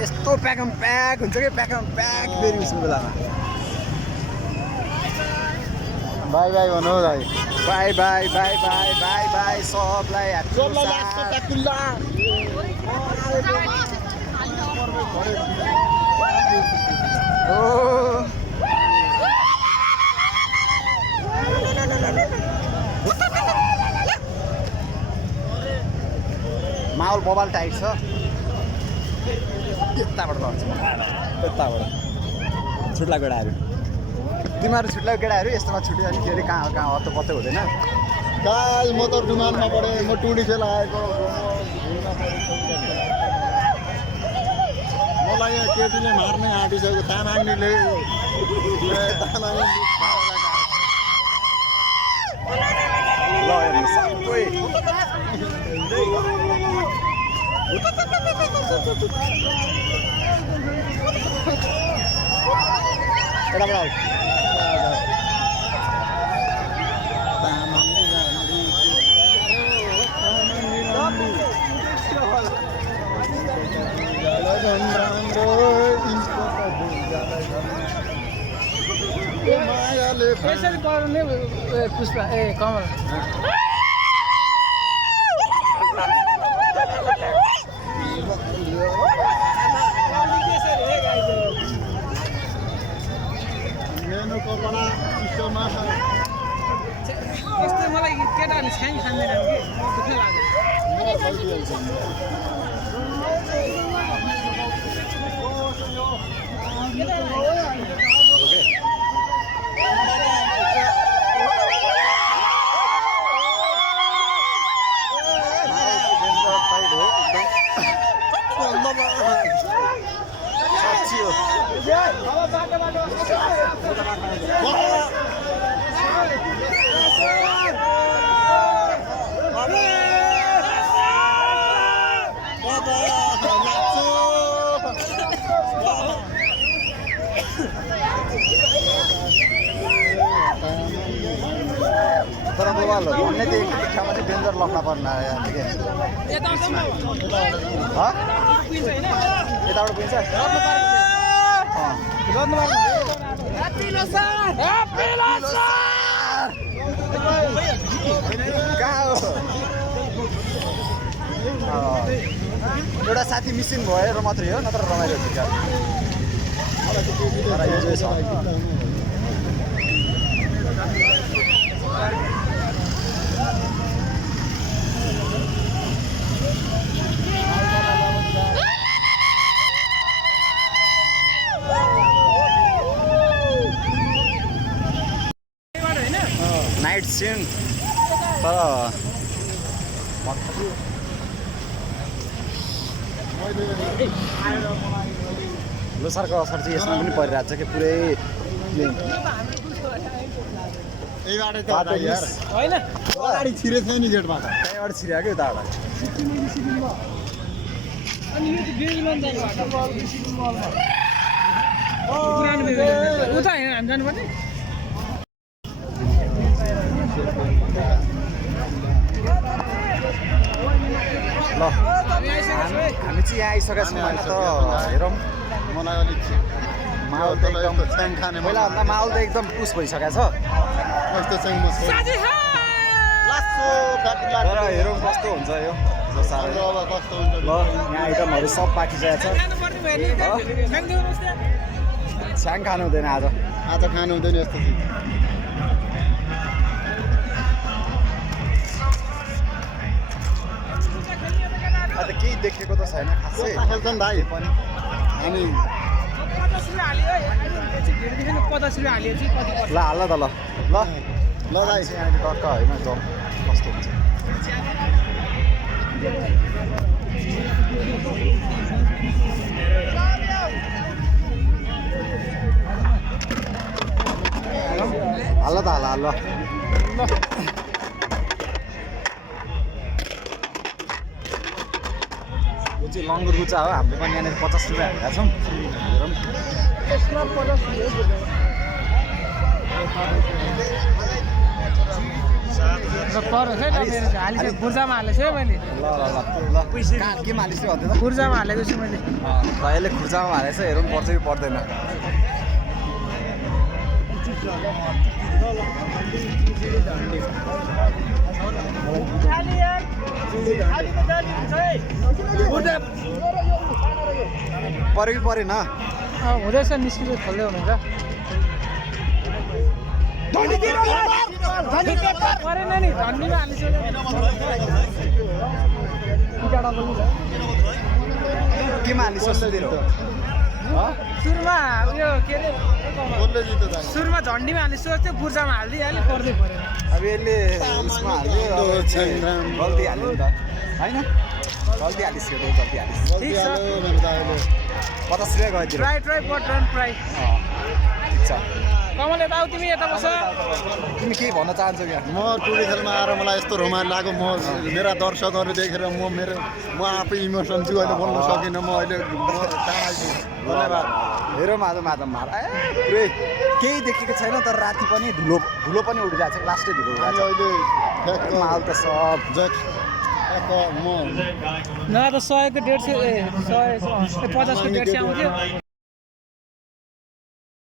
यस्तो प्याकम प्याक हुन्छ कि प्याकम प्याक फेरि उसको बेलामा बाई बाई भन्नु भाइ by by by by by by सबलाई माहौल बबाल टाइट छ यताबाट लड्छ यताबाट छुट्ला गेडाहरू तिमीहरू छुट्ला गेडाहरू यस्तोमा छुट्यो भने फेरि कहाँ कहाँ हत्तो पत्तो हुँदैन गाई म त डुमानमा पढेँ म टुडी खेल आएको मलाई यहाँ केटीले मार्ने आँटिसक्यो तामाङले ल हेर्नु सबै यसरी कराउने पुष्पा ए कमल यस्तो मलाई केटाहरूले छ्याङ खाँदैन कि दुःख लाग्यो तर मोबाइलहरू भन्ने त्यो ठाउँमा चाहिँ डेन्जर लग्न पर्ने यताबाट पुग्छ कहाँ हो एउटा साथी मिसिङ भएर मात्रै हो नत्र रमाइलो हुन्छ नाइट सिन तर लोसारको असर चाहिँ यसमा पनि परिरहेको छ कि पुरै अगाडि छिरेछ नि गेटबाट त्यहीँबाट छिर्यो क्या उताबाट उता हेर हामी जानुपर्ने ल हामी चाहिँ यहाँ आइसकेका छौँ भने त हेरौँ मलाई अलिक माहौल त एकदम च्याङ खाने पहिलाभन्दा माहौल त एकदम पुस भइसकेको छ कस्तो च्याङ तर हेरौँ कस्तो हुन्छ यो अब कस्तो हुन्छ ल यहाँ आइटमहरू सब पाकिसकेको छ छ्याङ खानु हुँदैन आज आज खानु हुँदैन यस्तो चिज अहिले केही देखेको त छैन खासै खेल्छन् भाइ पनि हामी 50 रुपियाँ हाल्यो चाहिँ कति ल हाल त ल ल ल भाइ चाहिँ अहिले टक्क होइन जाउँ कस्तो हुन्छ हाल त हाल हाल ल चाहिँ लङ्गुर गुचा हो हामीले पनि यहाँनिर 50 रुपियाँ हालेका छौँ हेरौँ यसमा 50 रुपियाँ पर खै मेरो हालिसक्यो बुर्जामा हालेको छु है मैले ल ल ल ल कहाँ केमा हालिस् भन्दै त बुर्जामा हालेको छु मैले ल यसले खुर्जामा हालेछ हेरौँ पर्छ कि पर्दैन पऱ्यो कि परेन हुँदैछ निस्किँदै खोल्दै हुनुहुन्छ परेन नि झन्डीमा हालिसक्यो केमा हालिस् सुतिर सुरुमा उयो के अरे कसले जित्यो त सुरुमा झन्डीमा हाल्ने सोच्थ्यो बुर्जामा हालिदिइहाल्यो पर्दै परेन अब यसले उसमा हाल्यो गल्ती हाल्यो नि त होइन गल्ती हालिस् यो गल्ती हालिस् ठिक छ 50 रुपियाँ गइदिनु ट्राई बट रन ट्राई ठिक छ कमल यता आऊ तिमी यता बस तिमी के भन्न चाहन्छौ यहाँ म टुडी खेलमा आएर मलाई यस्तो रोमाञ्च लाग्यो म मेरा दर्शकहरू देखेर म आफै इमोसन छु अहिले बोल्न सकिनँ म अहिले धन्यवाद हेरौँ आज माधव मार पुरै केही देखेको छैन तर राति पनि धुलो पनि उडिरहेको छ लास्टै धुलो अनि अहिले माल त सब म न त 100 को 150 50 को 150 आउँथ्यो